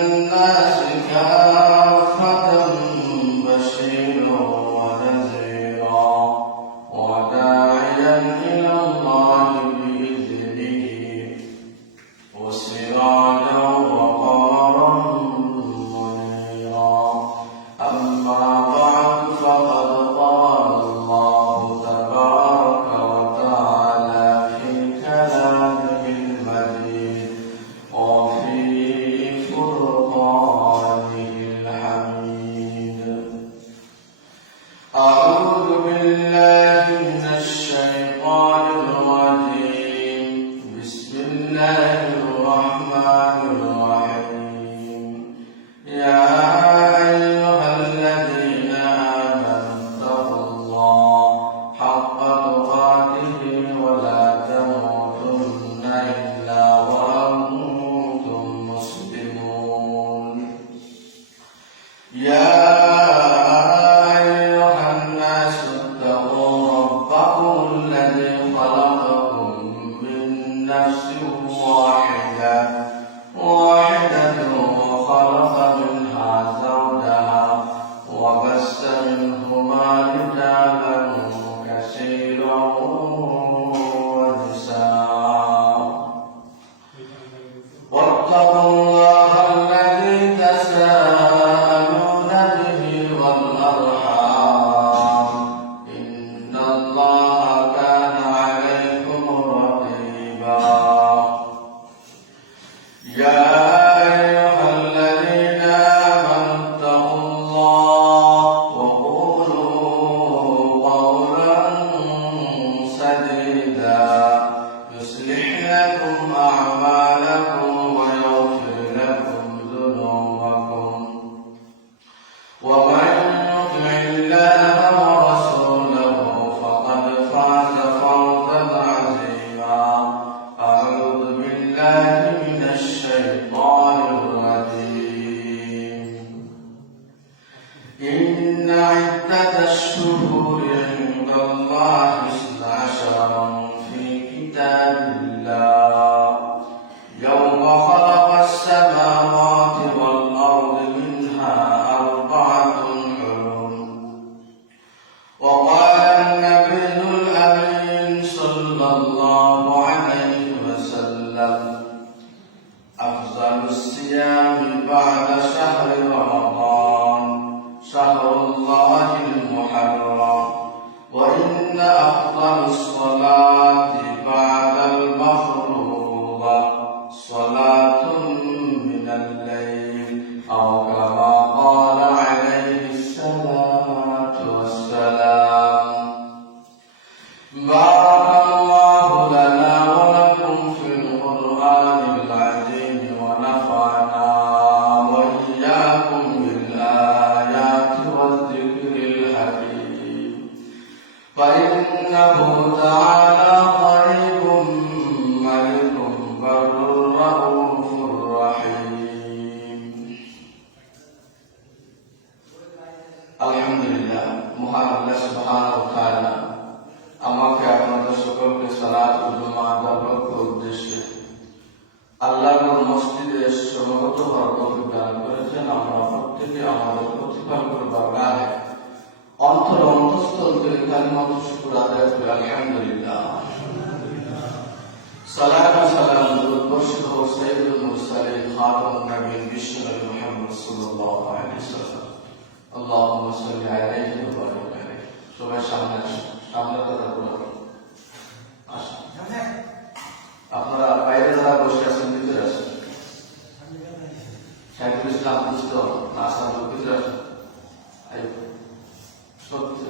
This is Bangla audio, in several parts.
الناس كافة بشيرا ونذيرا وداعيا إلى الله بإذنه وسراجا وقمرا منيرا. أما بعد فقد قال الله تبارك وتعالى في كلامه المجيد وفي فرقانه الحميد. أعوذ بالله من الشيطان الرجيم. بسم الله الرحمن الرحيم. يا أيها الذين آمنوا اتقوا الله حق تقاته ولا تموتن إلا وأنتم مسلمون. يا أيها الناس اتقوا ربكم الذي خلقكم من نفس واحدة وخلق منها زوجها وبث منهما رجالا كثيرا ونساء. واتقوا الله الذي تساءلون به والأرحام إن الله كان عليكم رقيبا. يا أيها الذين آمنوا اتقوا الله وقولوا قولا سديدا يصلح لكم أعمالكم ويغفر لكم ذنوبكم ومن يطع الله ورسوله فقد فاز فوزا عظيما. أعوذ بالله من الشيطان الرجيم. إن عدة الشهور عند الله 12 في كتاب الله يوم خلق السماوات والأرض منها 4 حرم. وقال النبي الأمين صلى الله عليه وسلم: أفضل الصيام بعد شهر رمضان شهر الله المحرم. وإن أفضل الصلاة بعد المفروضة صلاة من الليل أو كما قال عليه الصلاة والسلام. بارك الله لنا ولكم في القرآن العظيم ونفعنا وإياكم بالآيات والذكر الحكيم. فإنه تعالى قريب ملك بر رؤوف رحيم. আলহামদুলিল্লাহ, মহান আল্লাহ সুবহানাহু ওয়া তাআলা আমাকে আপনাদের সকলকে সালাত ও জুমা আদার উদ্দেশ্যে আল্লাহর মসজিদে সমবেত হওয়ার তৌফিক দান করেছেন। আমরা প্রত্যেকে আমাদের প্রতিপালকের বারগাহে অন্তঃস্থল থেকে কালিমাত শুকর আদায় করি। আলহামদুলিল্লাহ। সালাত ও সালাম দরুদ বর্ষিত হোক সাইয়্যিদুল মুরসালিন খাতামুন নবীয়্যিন বিশ্বনবী মুহাম্মদ সাল্লাল্লাহু আলাইহি ওয়াসাল্লাম। আল্লাহুম্মা সাল্লি আলাইহি ওয়া বারিক আলাইহি। সবাই সামনে আসুন, সামনে কথা বলুন। আসুন, আপনারা বাইরে যারা বসে আছেন ভিতরে আসুন। শাইখুল ইসলাম বুঝতে আসেন, ভিতরে আসুন। সত্যি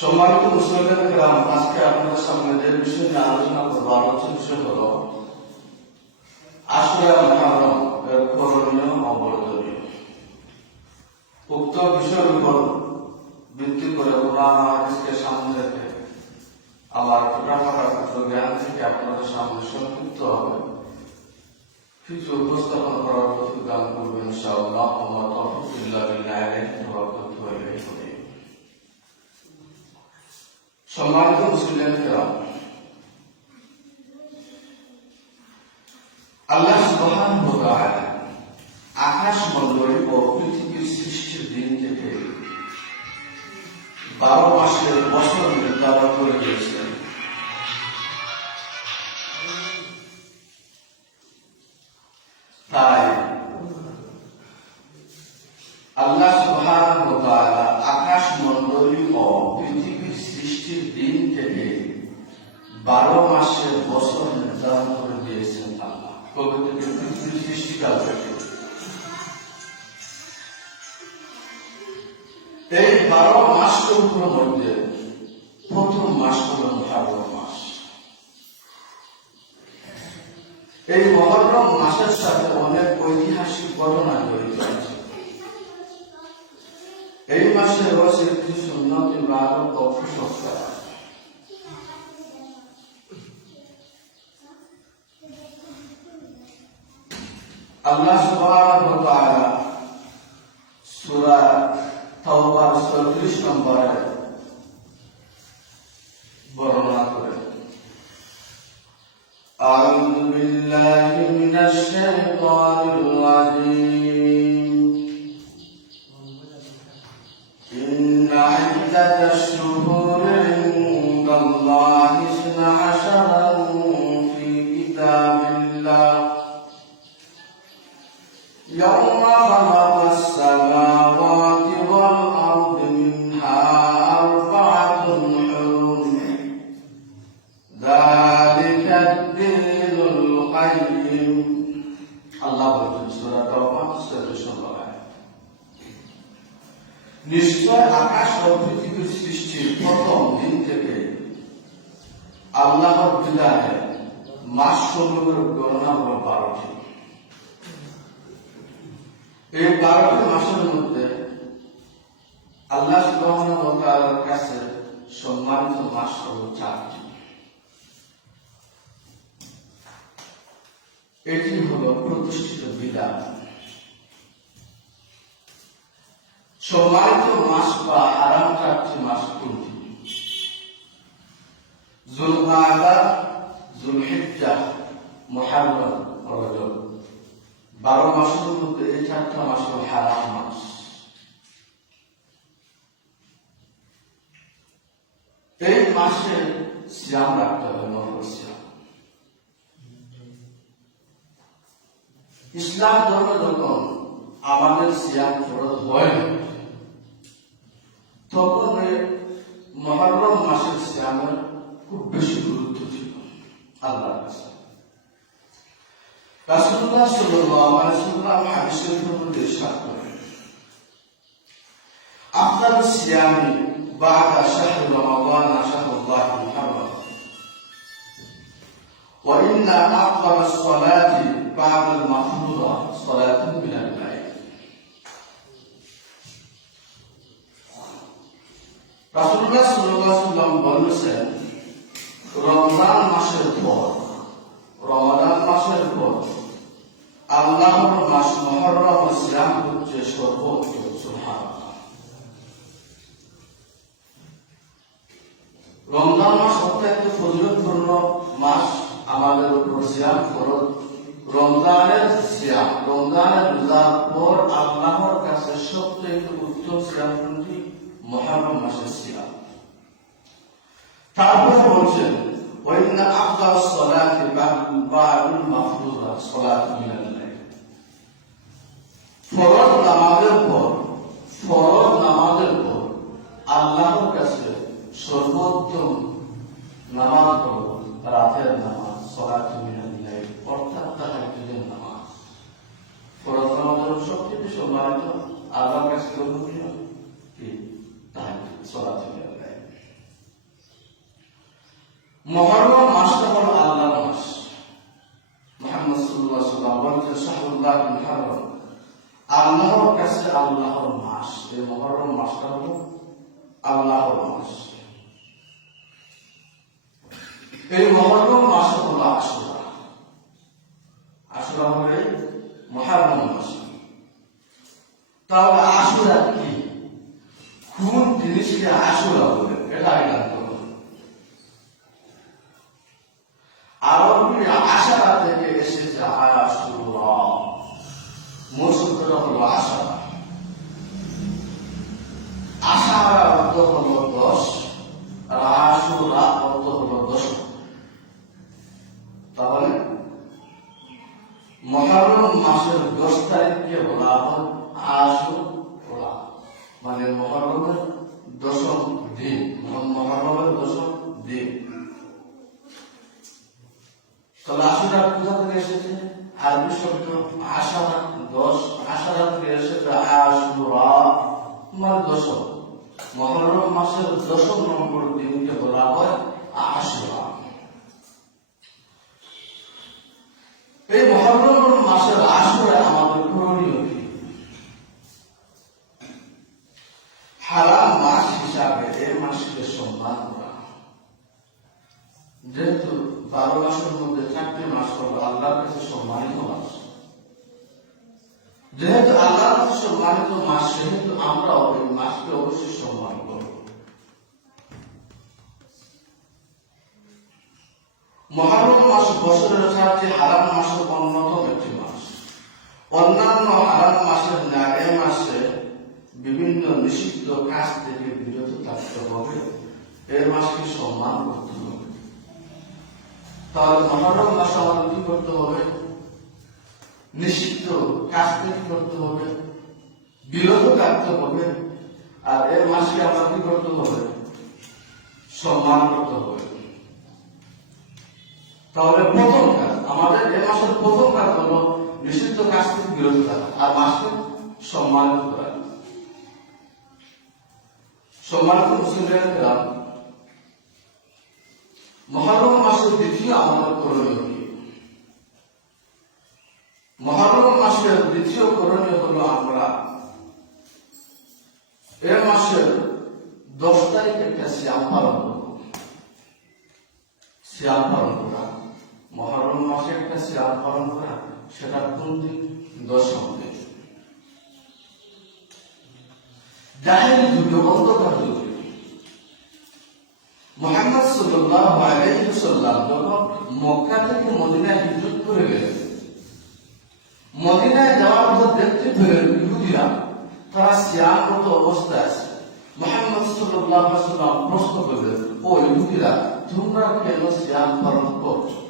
সম্মানিত মুসলিম গ্রাম, আজকে আপনাদের সামনে যে বিষয় নিয়ে আলোচনা করবো, আলোচনা বিষয় হল আশুরা মুহররম এর করণীয় অবর্জনীয়। উক্ত বিষয়ের উপর ভিত্তি করে কোরআন ও হাদিসকে সামনে রেখে আমার ছোটখাটো কিছু জ্ঞান থেকে আপনাদের সামনে সংক্ষিপ্ত হবে কিছু উপস্থাপন করার তৌফিক দান করবেন ইনশাআল্লাহ। ওয়া তাওফীক ইল্লা বিল্লাহ তাওয়াক্কালতু আলাইহি। সম্মানিত মুসলিম কিরাম, আল্লাহ সুবহানাহু ওয়া তাআলা আকাশ মণ্ডলী ও পৃথিবীর সৃষ্টির দিন থেকে 12 মাসের বছর নির্ধারণ করে দিয়েছেন। তাই আল্লাহ সুবহানাহু ওয়া তাআলা আকাশ মণ্ডলী ও পৃথিবীর সৃষ্টির দিন থেকে 12 মাসের বছর নির্ধারণ করে দিয়েছেন। আল্লাহ পবিত্র পৃথিবীর সৃষ্টিকাল থেকে এই 12 মাসগুলোর মধ্যে প্রথম মাস হল মুহররম মাস। এই মুহররম মাসের সাথে অনেক ঐতিহাসিক ঘটনা জড়িত আছে। এই মাসে রয়েছে কিছু সুন্নত ইবাদত ও কুসংস্কার। আল্লাহ সুবহানাহু ওয়া তাআলা সূরা তাওবার 34 নম্বরে বর্ণনা করেন, আউযু বিল্লাহি মিনাশ শাইতানির রাজীম, ইন্না ইদ্দাতাশ শুহুরি ইনদাল্লাহি 12 ফি কিতাবিল্লাহ ইয়াওমা খালাকাস সামাওয়াতি ওয়াল আরদি মিনহা আরবা'তুন হুরুম যালিকা ad-দীনুল কাইয়্যিম। আল্লাহ বলেন সূরা তাওবা 34 নম্বর আয়াত, নিশ্চয় আকাশ ও পৃথিবীর সৃষ্টির প্রথম দিন থেকে আল্লাহর বিধানে মাসসমূহের গণনা হল 12টি। এই 12টি মাসের মধ্যে আল্লাহ সুবহানাহু ওয়া তাআলার কাছে সম্মানিত মাস হল 4টি। এটি হল প্রতিষ্ঠিত বিধান। সম্মানিত মাস বা হারাম 4টি মাস কোনটি? যুলকাদা, যুলহিজ্জাহ, মুহররম, রজব। 12 মাসের মধ্যে এই 4টা মাস হল হারাম মাস। এই মাসে সিয়াম রাখতে হবে, নফল সিয়াম। ইসলাম ধর্মে যখন আমাদের সিয়াম ফরজ হয় তখন মুহররম মাসের সিয়ামের খুব বেশি গুরুত্ব ছিল আল্লাহর কাছে। রাসূলুল্লাহ সাল্লাল্লাহু আলাইহি ওয়াসাল্লাম হাদিস শরীফের মধ্যে ইরশাদ করেন, আফদালুস সিয়ামি বা'দা শাহরি রমাদান শাহরুল্লাহিল মুহাররম ওয়া ইন্না আফদালাস সালাতি বা'দাল মাফরুদা সালাতুন মিনাল লাইল। রাসূলুল্লাহ সাল্লাল্লাহু আলাইহি ওয়াসাল্লাম বলেছেন, রমজান মাসের পর আল্লাহর মাস মুহররম সিয়াম হচ্ছে সর্বোত্তম। সুবহানাল্লাহ। রমজান মাস অত্যন্ত ফজিলতপূর্ণ মাস। আমাদের উপর সিয়াম ফরজ। রমজানের সিয়াম, রমজানের রোজার পর আল্লাহর কাছে সবচেয়ে উত্তম সিয়াম কোনটি? মুহররম মাসের সিয়াম। তারপর বলছেন, ওয়া ইন্না আফদালাস সালাতি বা'দাল মাফরুদা সালাতুন মিনাল লাইল। ফরজ নামাজের পর আল্লাহর কাছে সর্বোত্তম নামাজ হল রাতের নামাজ, সালাতুন মিনাল লাইল, অর্থাৎ তাহাজ্জুদের নামাজ। ফরজ নামাজের সবচেয়ে সম্মানিত আল্লাহর কাছে গ্রহণীয় কি? তাহাজ্জুদ, সালাতুন মিনাল লাইল। মুহররম মাসটা হল আল্লাহর মাস। মুহাম্মদ সাল্লাল্লাহু আলাইহি ওয়াসাল্লাম বলেছেন, শাহরুল্লাহিল মুহাররম, আল্লাহর কাছে আল্লাহর মাস। এই মুহররম মাসটা হল আল্লাহর মাস। এই মুহররম মাস হল আশুরা। আশুরা হল মুহররম মাস। তাহলে আশুরা কি? কোন জিনিসকে আশুরা বলে এটা জানতে হবে। আরবি আশারা থেকে এসেছে তাহলে মুহররম মাসের 10 তারিখকে বলা হয় আশুরা, মানে মুহররমের দশম দিন। মুহররমের দশম দিন। তাহলে আশুরা কোথা থেকে এসেছে? আরবি শব্দ আশারা, 10। আশারা থেকে এসেছে আশুরা, মানে দশম। মুহররম মাসের 10 নম্বর দিনকে বলা হয় আশুরা। এই মুহররম মাসের আশুরায় আমাদের করণীয় কি? হারাম মাস হিসাবে এই মাসকে সম্মান করা। যেহেতু 12 মাসের মধ্যে 4টি মাস হল আল্লাহর কাছে সম্মানিত মাস, যেহেতু আল্লাহর কাছে সম্মানিত মাস, সেহেতু আমরাও এই মাসকে অবশ্যই সম্মান করব। মুহররম মাস বছরের 4টি হারাম মাসের অন্যতম একটি মাস। অন্যান্য হারাম মাসের ন্যায় এই মাসে বিভিন্ন নিষিদ্ধ কাজ থেকে বিরত থাকতে হবে, এই মাসকে সম্মান করতে হবে। তাহলে মুহররম মাসে আমাদের কি করতে হবে? নিষিদ্ধ কাজ থেকে করতে হবে, বিরত থাকতে হবে, আর এই মাসকে আমরা কি করতে হবে? সম্মান করতে হবে। তাহলে প্রথম কাজ আমাদের এই মাসের প্রথম কাজ হলো নিষিদ্ধ কাজ থেকে বিরত থাকা আর মাসকে সম্মানিত করা। সম্মানিত মুসলিমরা, মুহররম মাসের দ্বিতীয় আমাদের করণীয় কি? মুহররম মাসের দ্বিতীয় করণীয় হলো আমরা এই মাসের 10 তারিখ একটা সিয়াম পালন করব। সিয়াম পালন করা, মুহররম মাসে একটা সিয়াম পালন করা, সেটা কোন দিন? 10ম দিন। জাহেলি যুগে, অন্ধকার যুগে মুহাম্মদ সাল্লাল্লাহু আলাইহি ওয়াসাল্লাম যখন মক্কা থেকে মদিনায় হিজরত করে গেলেন, মদিনায় যাওয়ার পর দেখতে পেলেন ইহুদিরা তারা সিয়ামরত অবস্থায় আছে। মুহাম্মদ সাল্লাল্লাহু আলাইহি ওয়াসাল্লাম প্রশ্ন করলেন, ও ইহুদিরা, তোমরা কেন সিয়াম পালন করছো?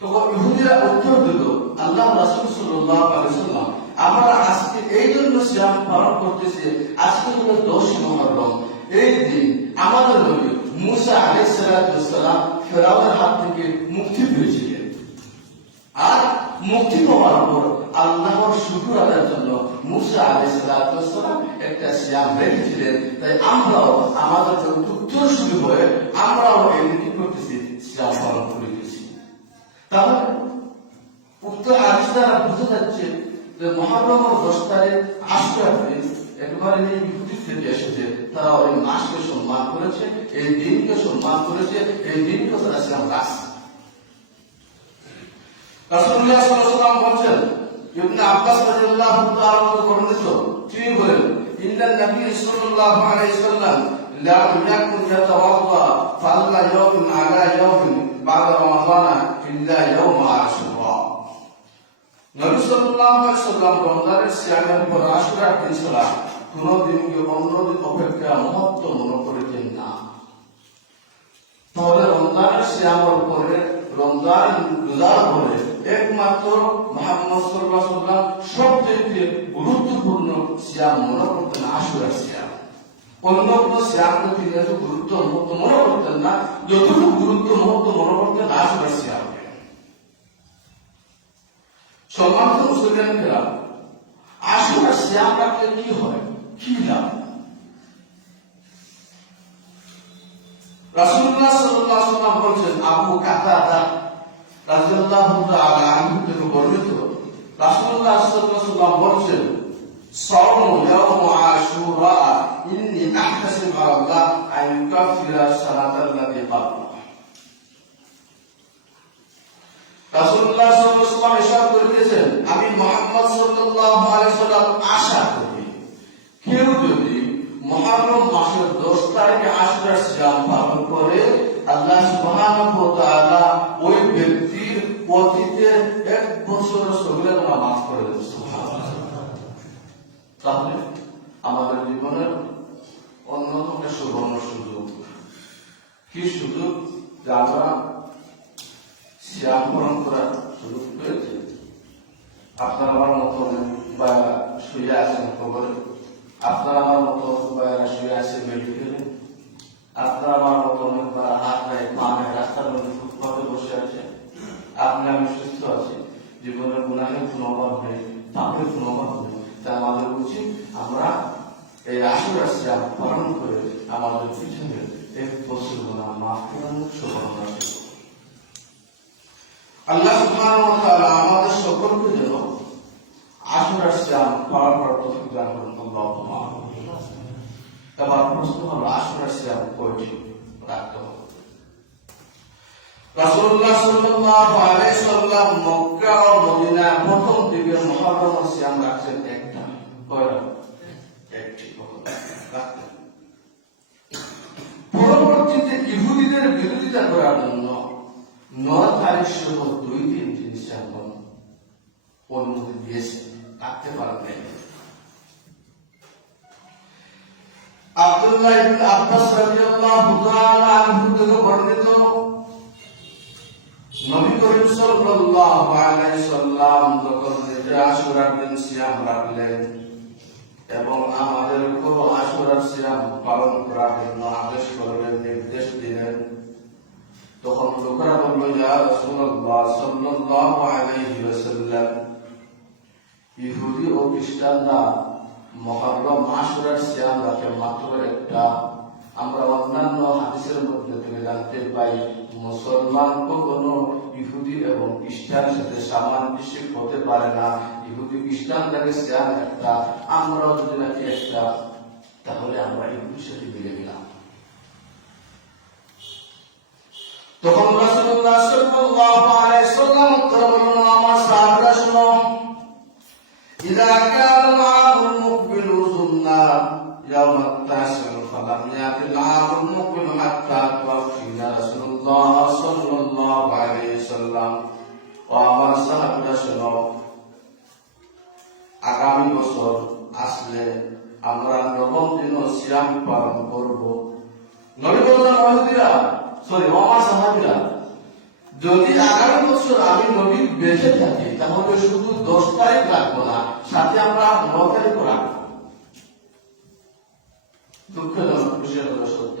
তখন ইহুদিরা উত্তর দিল, আল্লাহ রাসূল সাল্লাল্লাহু আলাইহি ওয়াসাল্লাম, আমরা আজকে এই জন্য সিয়াম পালন করতেছি, আজকে হলো 10 মুহররম। এই দিন আমাদের নবী মুসা আলাইহিস সালাম ফেরাউনের হাত থেকে মুক্তি পেয়েছিলেন, আর মুক্তি পাওয়ার পর আল্লাহর শুকর আদায়ের জন্য মুসা আলাইহিস সালাম একটা সিয়াম রেখেছিলেন। তাই আমরাও আমাদের উত্তরসূরি হয়ে আমরাও এই দিন করতেছি, সিয়াম পালন করেছি। তাহলে উক্ত হাদিস দ্বারা বোঝা যাচ্ছে যে মুহররমের 10 তারিখ আশুরা দিন একবারে এই ইহুদি থেকে এসেছে, তারা ওই মাসকে সম্মান করেছে, এই দিনকে সম্মান করেছে, এই দিনকে তারা সিয়াম রাখছে। রাসূলুল্লাহ সাল্লাল্লাহু আলাইহি ওয়াসাল্লাম বলেন, ইবনে আব্বাস রাদিয়াল্লাহু তাআলা বর্ণিত, তিনি বলেন, ইন্নান নবী সাল্লাল্লাহু আলাইহি ওয়াসাল্লাম লা ইয়াকুন ইয়াতাওয়াদ্দা ফাল্লা ইয়াউমিন আলা ইয়াউমিন বা'দা রমাদান ইল্লা ইয়াউম আশুরা। নবী সাল্লাল্লাহু আলাইহি ওয়াসাল্লাম রমজানের সিয়ামের পর আশুরার দিন ছাড়া কোন দিনকে অন্য দিন অপেক্ষা মহত্ব মনে করেছেন না। তাহলে রমজানের সিয়ামের পরে, রমজান রোজার পরে একমাত্র মুহাম্মদ সাল্লাল্লাহু আলাইহি ওয়াসাল্লাম সবচেয়ে গুরুত্বপূর্ণ সিয়াম মনে করতেন আশুরার সিয়াম। অন্য কোনো সিয়ামকে তিনি এত গুরুত্ব মহত্ব মনে করতেন না, যতটুকু গুরুত্ব মহত্ব মনে করতেন আশুরার সিয়ামকে। সম্মানিত মুসলিমরা, আশুরার সিয়াম রাখলে কি হয়, কি লাভ? রাসূলুল্লাহ সাল্লাল্লাহু আলাইহি ওয়াসাল্লাম বলেছেন, আবু কাতাদা রাদিয়াল্লাহু তাআলা আনহু থেকে বর্ণিত, রাসূলুল্লাহ সাল্লাল্লাহু আলাইহি ওয়াসাল্লাম বলেছেন, সাওমু ইয়াউম আশুরা ইন্নী আহতাসিবু আল্লাহ আন ইউকাফিরা সানাতাল্লাতী ক্বাবলা। রাসূলুল্লাহ সাল্লাল্লাহু আলাইহি ওয়াসাল্লাম ইরশাদ করেছেন, আমি মুহাম্মদ সাল্লাল্লাহু আলাইহি ওয়াসাল্লাম আশা করি কেউ যদি মুহররম মাসের 10 তারিখে আশুরার সিয়াম পালন করে, আল্লাহ সুবহানাহু ওয়া তাআলা ওই ব্যক্তির অতীতের 1 বছরের সগীরা গুনাহ মাফ করে দেন। সুবহানাল্লাহ। তাহলে আমাদের জীবনের অন্যতম সুবর্ণ সুযোগ, কি সুযোগ যে আমরা শ্যাম পালন করার সুযোগ পেয়েছে। আপনার আমার মতো বায়রা শুয়ে আছেন খবরে, আপনার আমার মতো বায়রা শুয়ে আছে মেডিকেলে, আপনার আমার মতো অনেক বারা হাত নেয় পা নেয় রাস্তার মধ্যে ফুটপাতে বসে আছে। আপনি আমি সুস্থ আছি, জীবনের গুণাহের কোনো অভাব নেই, পাপের কোনো অভাব নেই। তাই আমাদের উচিত আমরা এই আশুরা শ্যাম পালন করে আমাদের পিছনে এক বছর গুণা মাফ করার সুবর্ণা। আল্লাহ সুবহানাহু ওয়া তাআলা আমাদের সকলকে যেন আশুরা শ্যাম পালন করার তৌফিক দান করুন। আল্লাহুম্মা আমিন। এবার প্রশ্ন হলো আশুরা শ্যাম কয়টি রাখতে হবে? রাসূলুল্লাহ সাল্লাল্লাহু আলাইহি সাল্লাম মক্কা ও মদিনা প্রথম দিকে মুহররম শ্যাম রাখছেন একটা। কয়টা? একটি রাখতেন। পরবর্তীতে ইহুদিদের বিরোধিতা করার জন্য 9 তারিখ সহ 2 দিন তিনি শ্যাম অনুমতি দিয়েছেন, রাখতে পারবেন। আব্দুল্লাহ ইবনে আব্বাস রাদিয়াল্লাহু তাআলা আনহু থেকে বর্ণিত, নবী করিম সাল্লাল্লাহু আলাইহি সাল্লাম যখন আশুরার দিন সিয়াম রাখলেন এবং আমাদেরকেও আশুরার সিয়াম পালন করার জন্য আদেশ করলেন, নির্দেশ দিলেন, তখন লোকেরা বলল, ইয়া রাসূলুল্লাহ সাল্লাল্লাহু আলাইহি ওয়াসাল্লাম, ইহুদি ও খ্রিস্টানরা মুহররম আশুরার সিয়াম রাখে মাত্র একটা। আমরা অন্যান্য হাদিসের মধ্যে থেকে জানতে পাই মুসলমান কখনো ইহুদি এবং খ্রিস্টানের সাথে সামঞ্জস্য হতে পারে না। ইহুদি খ্রিস্টানদের সিয়াম একটা, আমরাও যদি নাকি একটা, তাহলে আমরা ইহুদির সাথে মিলে গেলাম। তখন রাসূলুল্লাহ সাল্লাল্লাহু আলাইহি ওয়াসাল্লাম বললেন, আমার সাহাবারা শুনো, ইযা কানা আল মুকবিলু সুন্না ইয়াউম আত-তাসির ফালাম ইয়াতিল আল মুকবিল হাত্তা তাওফিনা রাসূলুল্লাহ সাল্লাল্লাহু আলাইহি ওয়াসাল্লাম। ও আমার সাহাবারা শুনো, আগামী বছর আসলে আমরা নবম দিন সিয়াম পালন করব। নবী বললেন, ইহুদিরা আমার সাহাবীরা, যদি আগামী বছর আমি নবী বেঁচে থাকি তাহলে শুধু 10 তারিখ রাখবো না, সাথে আমরা 9 তারিখ রাখবো। দুঃখজনক বিষয় হলো সত্য,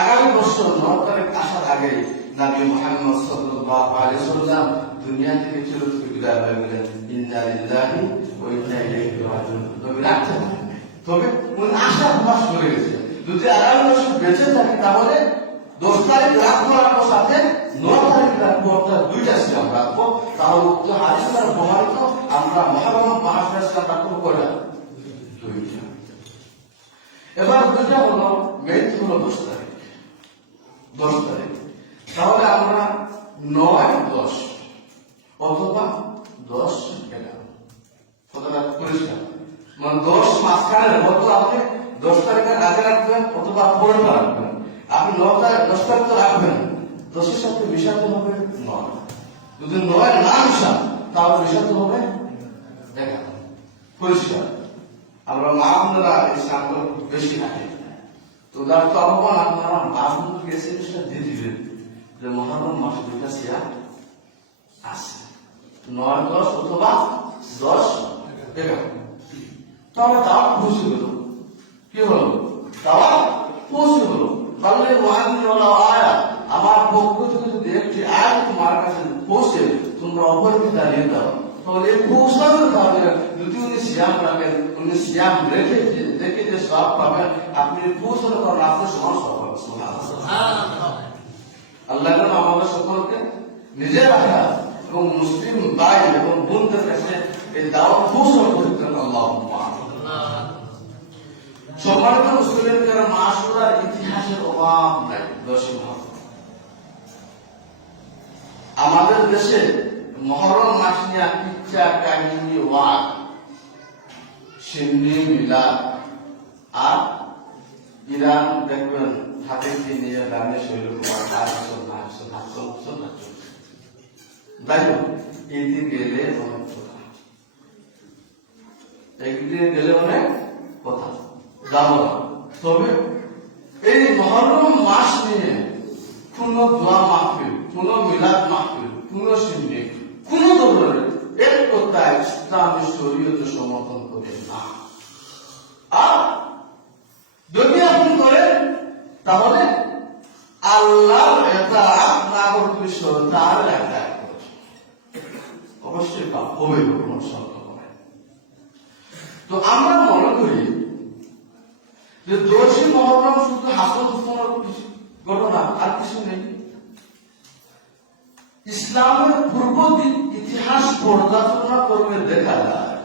আগামী বছর 9 তারিখ আসার আগে নবী মুহাম্মদ সাল্লাল্লাহু আলাইহি ওয়াসাল্লাম দুনিয়া থেকে চিরতরে বিদায় হয়ে গেলেন। ইন্না লিল্লাহি ওয়া ইন্না ইলাইহি রাজিউন। নবী রাখতে পারেন, তবে উনি আশার মাস হয়ে গেছে, যদি আগামী বছর বেঁচে থাকি তাহলে 10 তারিখ রাখবো, রাখবো সাথে 9 তারিখ রাখবো, অর্থাৎ 2টা সিয়াম রাখবো। তাহলে উক্ত হাদিস দ্বারা প্রমাণিত আমরা মুহররম মাসের সিয়াম রাখবো কয়টা? 2টা। এবার 2টা হলো মেইন হলো 10 তারিখ। 10 তারিখ তাহলে আমরা 9, 10 অথবা 10, 11 কতটা পরিষ্কার, মানে 10 মাঝখানে হয়তো আপনি 10 তারিখের আগে রাখবেন অথবা পরে রাখবেন। আপনি 9 তারিখ 10 তারিখ তো রাখবেন, 10-এর সাথে মিশাতে হবে 9। যদি 9 না মিশান তাহলে মিশাতে হবে 11। পরিষ্কার। আমরা মা বোনেরা এই সামনে বেশি রাখি, তো তার তো আহ্বান আপনারা মা বোনকে এসে বিষয়টা দিয়ে দিবেন যে মুহররম মাসে 2টা সিয়াম আছে, 9, 10 অথবা 10, 11। তাহলে দাওয়াত পৌঁছে গেল। কি হলো? দাওয়াত পৌঁছে গেল। তাহলে আমার পক্ষ থেকে যদি একটি আয়াত তোমার কাছে পৌঁছে তোমরা অপরকে দাঁড়িয়ে দাও, তাহলে পৌঁছানোর কারণে যদি উনি সিয়াম রাখেন, উনি সিয়াম রেখে দেখে যে সব পাবেন, আপনি পৌঁছানোর কারণে আপনার সমান সব পাবেন। আল্লাহ যেন আমাদের সকলকে নিজে রাখা এবং মুসলিম ভাই এবং বোনদের কাছে এই দাওয়াত পৌঁছানো করতে আল্লাহুম্মা সম্মানিত মুসলিমদের আশুরার ইতিহাসের অভাব নাই। আমাদের দেশে মুহররম মাস নিয়ে কিচ্ছা কাহিনী ওয়াজ সিন্নি মিলাদ আর ইরান দেখবেন হাতে নিয়ে গানে শৈলকুমার যাই হোক এইদিকে গেলে অনেক কথা, একদিকে গেলে অনেক কথা যাব না। তবে এই মুহররম মাস নিয়ে কোন দোয়া মাহফিল, কোন মিলাদ মাহফিল, কোন শিল্পী, কোন ধরনের এক কথায় ইসলামী শরীয়তে সমর্থন করে না। আর যদি আপনি করেন তাহলে আল্লাহর ইতাআত না করতে তার ইতাআত করবেন, অবশ্যই পাপ হবে কোনো সন্দেহ নেই। তো আমরা মনে করি যে 10ই মুহররম শুধু হাসন হুসাইনের ঘটনা, আর কিছু নেই। ইসলামের পূর্ব ইতিহাস পর্যালোচনা করলে দেখা যায়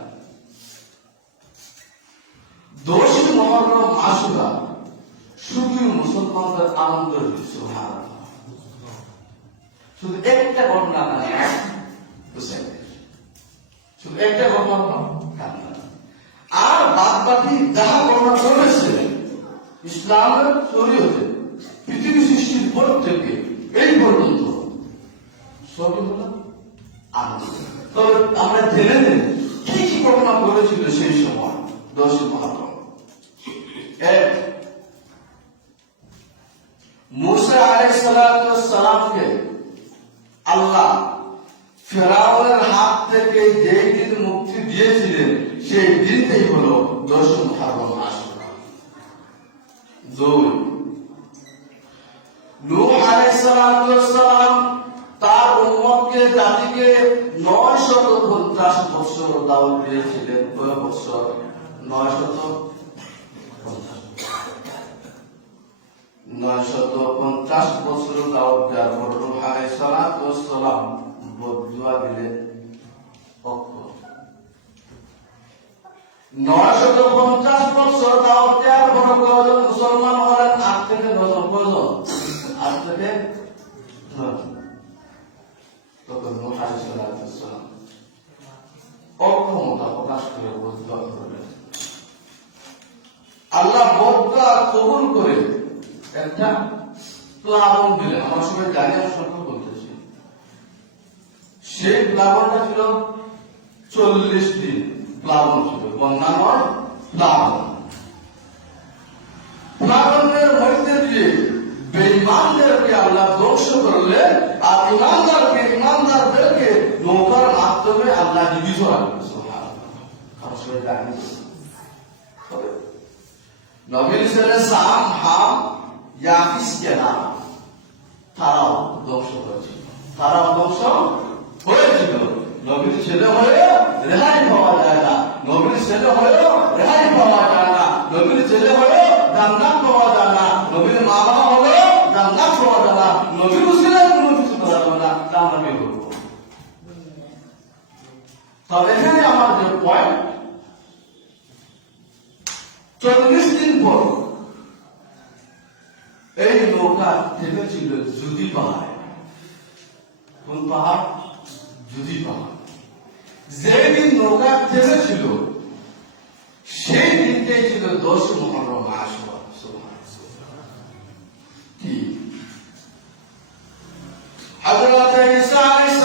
10ই মুহররম আশুরা শুধু মুসলমানদের আনন্দের বিষয়, শুধু একটা ঘটনা না, শুধু একটা ঘটনা আর বাদ বাকি যাহা ঘটনা চলেছে ইসলামের শরীয়তে পৃথিবী সৃষ্টির পর থেকে এই পর্যন্ত সবই হলো আনন্দ। তবে আমরা জেনে নেব কি কি ঘটনা ঘটেছিল সেই সময় 10ই মুহররম। এক, মুসা আলাইহিস সালামকে আল্লাহ ফেরাউনের হাত থেকে যেই দিন মুক্তি দিয়েছিলেন সেই দিনটাই হলো 10ই মুহররম আশুরা। 2, নূহ আলাইহিস সালাম তার উম্মতকে জাতিকে 950 বছর দাওয়াত দিয়েছিলেন। কয় বছর? 950 বছর দাওয়াত দেওয়ার পর নূহ আলাইহিস সালাম বদুয়া দিলেন। 950 বছর দাওয়াত দেওয়ার পর কয়জন মুসলমান হলেন? 8 থেকে 9 জন। কয়জন? 8 থেকে 9। তখন নূহ আলাইহিস সালাম অক্ষমতা প্রকাশ করে বদুয়া করলেন। আল্লাহ বদুয়া কবুল করে একটা প্লাবন দিলেন। আমার সবাই জানি, আমি সত্য বলতেছি। সেই প্লাবনটা ছিল 40 দিন প্লাবন ছিল, বন্যা নয়, প্লাবন। প্লাবনের মধ্যে দিয়ে বেঈমানদেরকে আল্লাহ ধ্বংস করলে আর ইমানদারদেরকে নৌকার মাধ্যমে আল্লাহ জীবিত রাখবে। আমার সবাই জানি। নবীর ছেলে সাম, হাম, ইয়াফিস কেনা তারাও ধ্বংস হয়েছিল। নবীর ছেলে হয়ে রেহাই পাওয়া যায় না, নবীর ছেলে হয়েও রেহাই পাওয়া যায় না, নবীর ছেলে হয়েও জান্নাত পাওয়া যায় না, নবীর মা বাবা হলেও জান্নাত পাওয়া যায় না, নবীর উসিলায় কোনো কিছু করা যাবে না। তা আমরা কি করবো? তাহলে এখানে আমার যে পয়েন্ট, 40 দিন পর এই নৌকা থেমেছিল জুদি পাহাড়ে। কোন পাহাড়? জুদি পাহাড়। যেদিন নৌকা থেমেছিল সেই দিনটাই ছিল 10ই মুহররম আশুরা। কি হযরত ঈসা আলাইহিস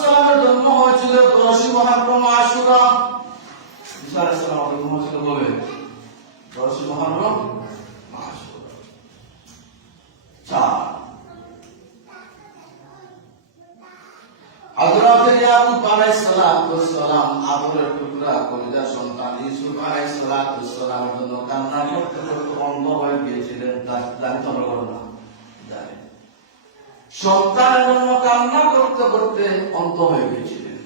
সালামের জন্ম হয়েছিল 10ই মুহররম আশুরা। ঈসা আলাইহিস সালামের জন্ম হয়েছিল বলে 10ই মুহররম আশুরা। 4, হযরত ইয়াকুব আলাইহিস সালাম আদরের টুকরা কলিজার সন্তান ইউসুফ আলাইহিস সালামের জন্য কান্না করতে করতে অন্ধ হয়ে গিয়েছিলেন। জানি তো আমরা ঘটনা জানি। সন্তানের জন্য কান্না করতে করতে অন্ধ হয়ে গিয়েছিলেন।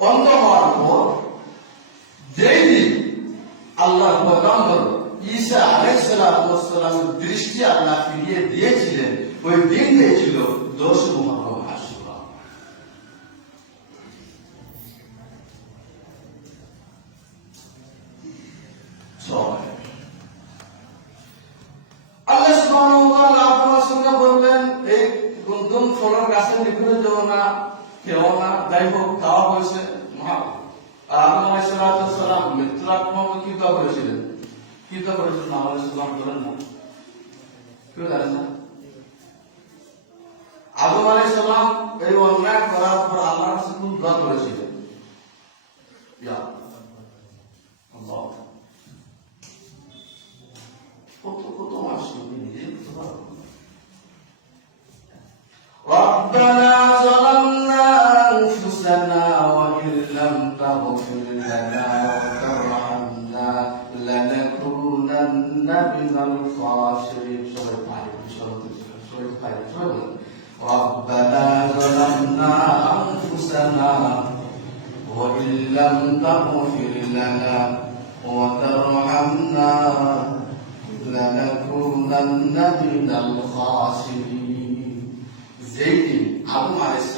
অন্ধ হওয়ার পর যেই দিন আল্লাহর পয়গম্বর ঈসা আলাইহিস সালামের দৃষ্টি আল্লাহ ফিরিয়ে দিয়েছিলেন, ওই দিনটাই ছিল 10ই মুহররম আশুরা। আল্লাহ সুবহানাহু ওয়া তাআলা আপনার সঙ্গে বললেন, এই গুন্দুম ফলের গাছে নিখুঁজে যেও না, খেও না। যাই হোক, খাওয়া হয়েছে। আদম আলাইহিস সালাম মৃত্যুর আগ মুহূর্তে কি দোয়া করেছিলেন? কি দোয়া করেছিলেন? আমাদের সুবহান বলেন না, কেউ জানেন না? আদম আলাইহিস সালাম এই অন্যায় করার পর আল্লাহর কাছে কোন দোয়া করেছিলেন? ইয়া আল্লাহ। কত মাস নিজে ربنا ظلمنا أنفسنا وإن لم تغفر لنا وترحمنا لنكونن من الخاسرين. যেই দিন আদম আলাইহিস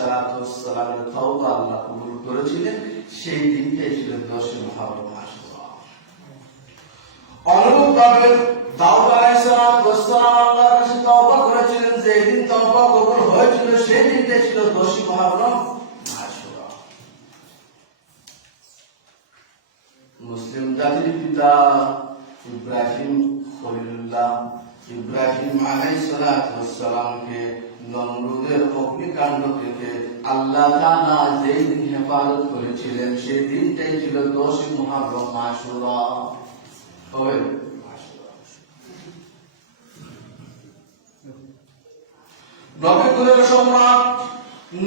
সালামের তওবা আল্লাহ কবুল করেছিলেন সেই দিনটাই ছিল 10 মুহররম আশুরা। অনুরূপভাবে দাউদ আলাইহিস সালাম আল্লাহর কাছে তওবা করেছিলেন, যেই দিন তওবা কবুল হয়েছিল সেই দিনটাই ছিল 10 মুহররম আশুরা। মুসলিম জাতির পিতা ইব্রাহিম খলিলুল্লাহ ইব্রাহিম আলাইহিস সালামকে নমরুদের অগ্নিকাণ্ড থেকে আল্লাহ তাআলা যেই দিন হেফাজত করেছিলেন সেই দিনটাই ছিল 10 মুহররম আশুরা। হবে নবী কুলের সম্রাট,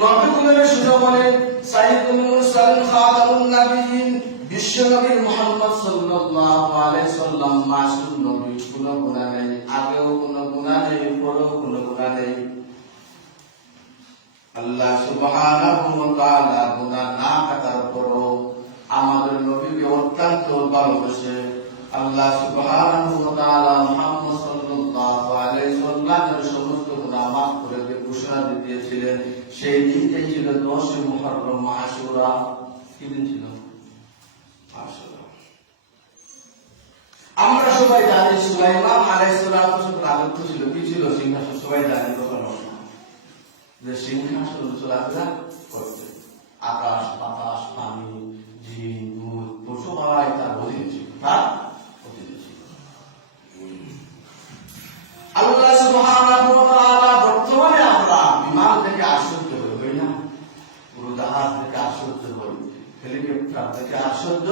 নবী কুলের শিরোমণি সাইয়্যিদুল মুরসালিন খাতামুন নবিয়্যিন বিশ্বনবী মুহাম্মদ সাল্লাল্লাহু আলাইহি সাল্লাম মাসুম নবী, কোনো গুনাহ নেই, আগেও কোনো গুনাহ নেই, পরেও কোনো গুনাহ নেই। আল্লাহ সুবহানাহু ওয়া তাআলা গুনাহ না কাটার পরও আমাদের নবীকে অত্যন্ত ভালোবাসে। আল্লাহ সুবহানাহু ওয়া তাআলা মুহাম্মদ সাল্লাল্লাহু আলাইহি সাল্লামের সমস্ত গুনাহ মাফ করে দিয়ে ঘোষণা দিয়েছিলেন। সেই দিনটাই ছিল 10 মুহররম আশুরা। কি দিন ছিল? আশুরা। আমরা সবাই জানি সুলাইমান আলাইহিস সালামের রাজত্ব ছিল, কি ছিল? সিংহাসন। সবাই জানি তখন যে সিংহাসন চলাফেরা করতে আকাশ বাতাস পানি জিন ভূত পশু সবাই তার অধীন ছিল, তার অধীনে ছিল। আল্লাহ সুবহানাহু ওয়া তাআলা বর্তমানে আমরা বিমান থেকে আশ্চর্য হই না, উড়োজাহাজ থেকে আশ্চর্য হই, হেলিকপ্টার থেকে আশ্চর্য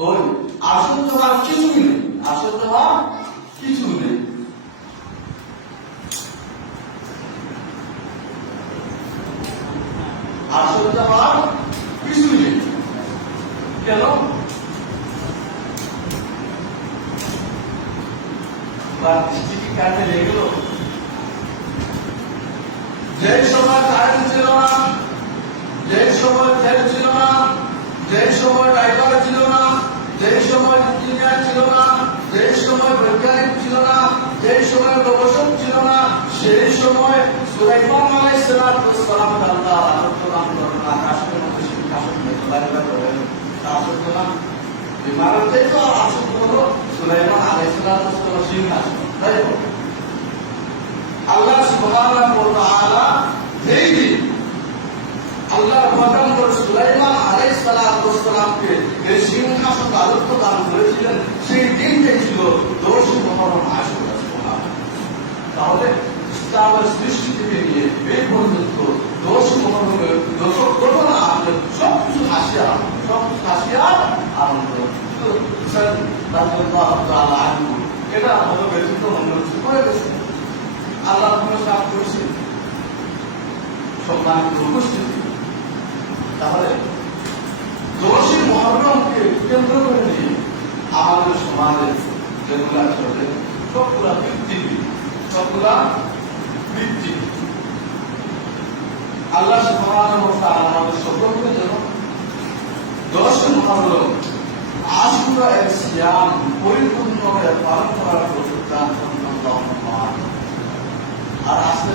হই। আশ্চর্য হওয়ার কিছু নেই, আশ্চর্য হওয়ার কিছু নেই। আশ্চর্য হওয়ার কিছু নেই। কেন? দৃষ্টি কাটে লেগেল। যে সময় কারেন্ট ছিল না, যে সময় তেল ছিল না, যে সময় ড্রাইভার ছিল না, যে সময় ইঞ্জিনিয়ার ছিল না, যে সময় বৈজ্ঞানিক ছিল না, যে সময় গবেষক ছিল না, সেই সময় সুলাইমান আলাইহিস সালাম আল্লাহ রাজত্ব দান করেন, আকাশের মধ্যে সিংহাসন চলাফেরা করেন। আশ্চর্য না? বিমানের চাইতে আশ্চর্য হলো সুলাইমান আলাইহিস সালামের সিংহাসন। তাই তো আল্লাহ সুবহানাহু ওয়া তাআলা যেই দিন আল্লাহর পয়গম্বর সুলাইমান আলাইহিস সালামকে এই সিংহাসন রাজত্ব দান করেছিলেন, সেই দিনটাই ছিল 10 মুহররম আশুরা। তাহলে ইসলামের সৃষ্টি থেকে নিয়ে এই পর্যন্ত 10 মুহররমের যত ঘটনা আছে সবকিছু হাসিয়া আনন্দ। এটা হলো ব্যতীত মনে হচ্ছে করে গেছে। আল্লাহ সাফ করেছে সম্মানিত উপস্থিতি। তাহলে 10 মুহররমকে কেন্দ্র করে নিয়ে আমাদের সমাজে যেগুলা চলে সবগুলা বৃত্তি। আল্লাহ সুবহানাহু ওয়া তাআলা আমাদের সকলকে যেন 10 মুহররম আশুরা এর সিয়াম পরিপূর্ণভাবে পালন করার প্রতিজ্ঞা করুন। আর আসলে